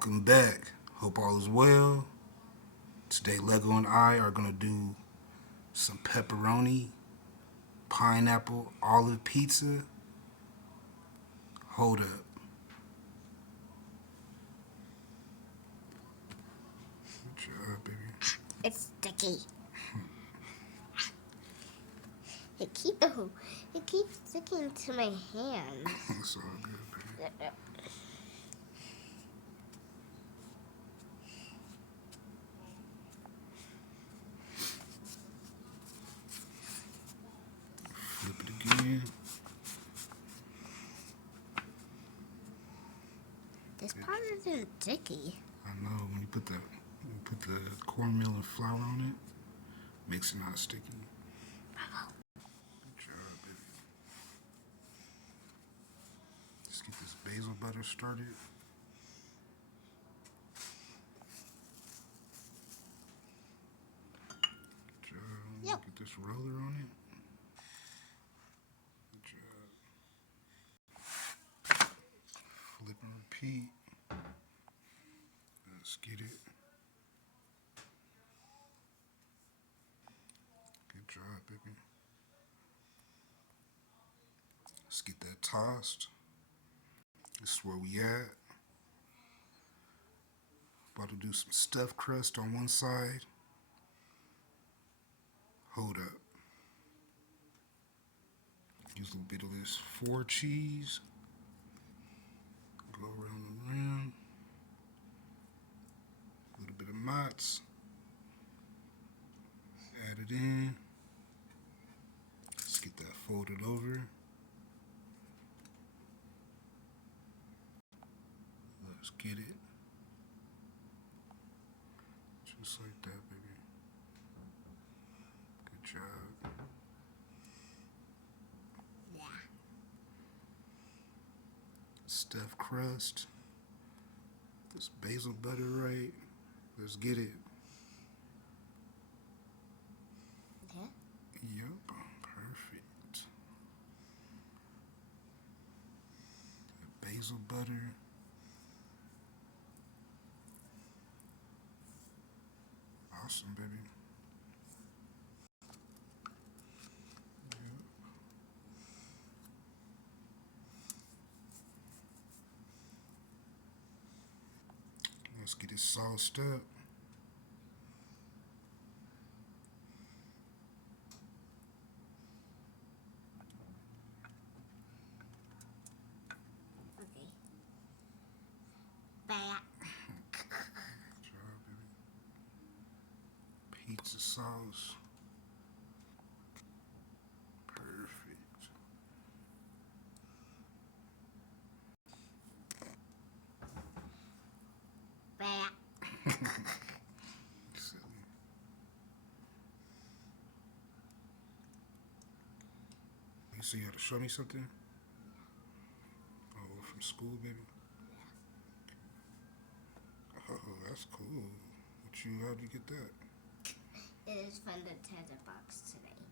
Welcome back. Hope all is well. Today, Lego and I are going to do some pepperoni, pineapple, olive pizza. Hold up. Good job, baby. It's sticky. It keeps sticking to my hands. It's all good, baby. Flip it again. This part isn't sticky. I know when you put the cornmeal and flour on it, makes it not sticky. Good job, baby. Let's get this basil butter started. Good job. Yep. Get this roller on it. Good job. Flip and repeat. Let's get it. Good job, baby. Let's get that tossed. This is where we at. About to do some stuffed crust on one side. Hold up. Use a little bit of this 4 cheese. Go around the rim. A little bit of mozz. Add it in. Let's get that folded over. Let's get it. Just like that, baby. Good job. Yeah. Stuffed crust. This basil butter right. Let's get it. Yeah. Yep, perfect. That basil butter. Awesome, baby. Yep. Let's get it sauced up. Okay. Back. Good job, baby. Pizza sauce. Perfect. Back. Silly. You say you had to show me something? Oh, from school, baby? Oh, that's cool. How'd you get that? It is from the treasure box today.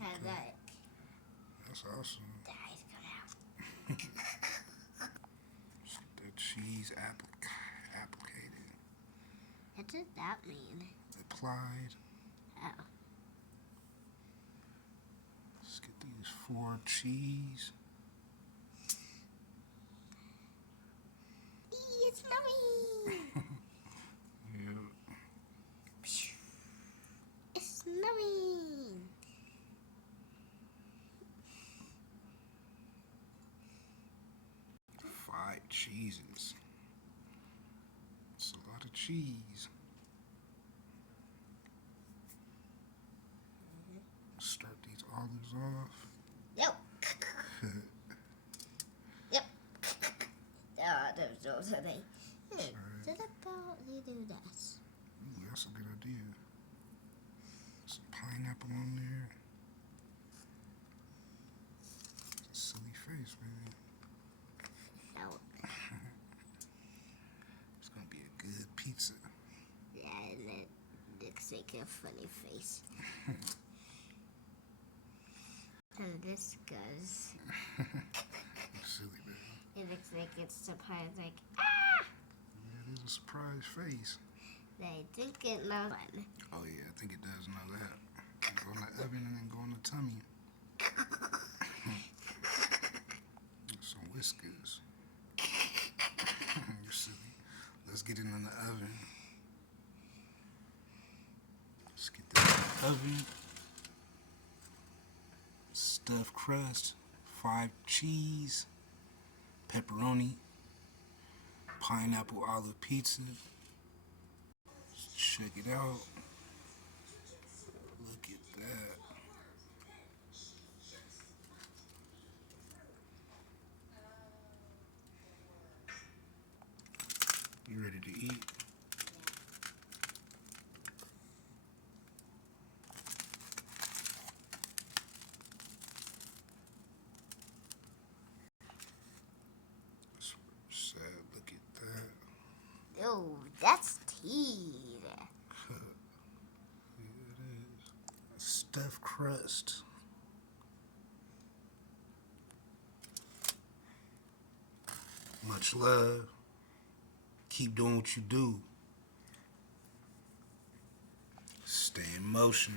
And that That's awesome. the eyes come out. Just get that cheese applicated. What does that mean? Applied. Oh. Let's get these 4 cheese. It's yummy. Yeah. It's yummy. 5 cheeses. It's a lot of cheese. Start these olives off. Yep. Yep. Those are they. Hey, what about you do this? Ooh, that's a good idea. Some pineapple on there. Silly face, man. No. It's gonna be a good pizza. Yeah, and it looks like a funny face. And this goes. Silly, man. It looks like it's surprised, like, ah! Yeah, It's a surprise face. They think it knows one. Oh yeah, I think it does know that. Go in the oven and then go in the tummy. Some whiskers. You're silly. Let's get it in the oven. Let's get this in the oven. Stuffed crust, 5 cheese, pepperoni, pineapple olive pizza. Let's check it out. Look at that. You ready to eat? Sad. Look at that. Ew, that's teeth. It is. Stuffed crust. Much love. Keep doing what you do. Stay in motion.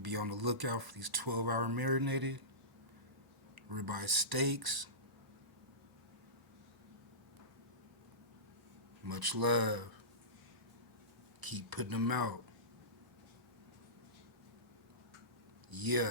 Be on the lookout for these 12-hour marinated ribeye steaks. Much love. Keep putting them out. Yeah.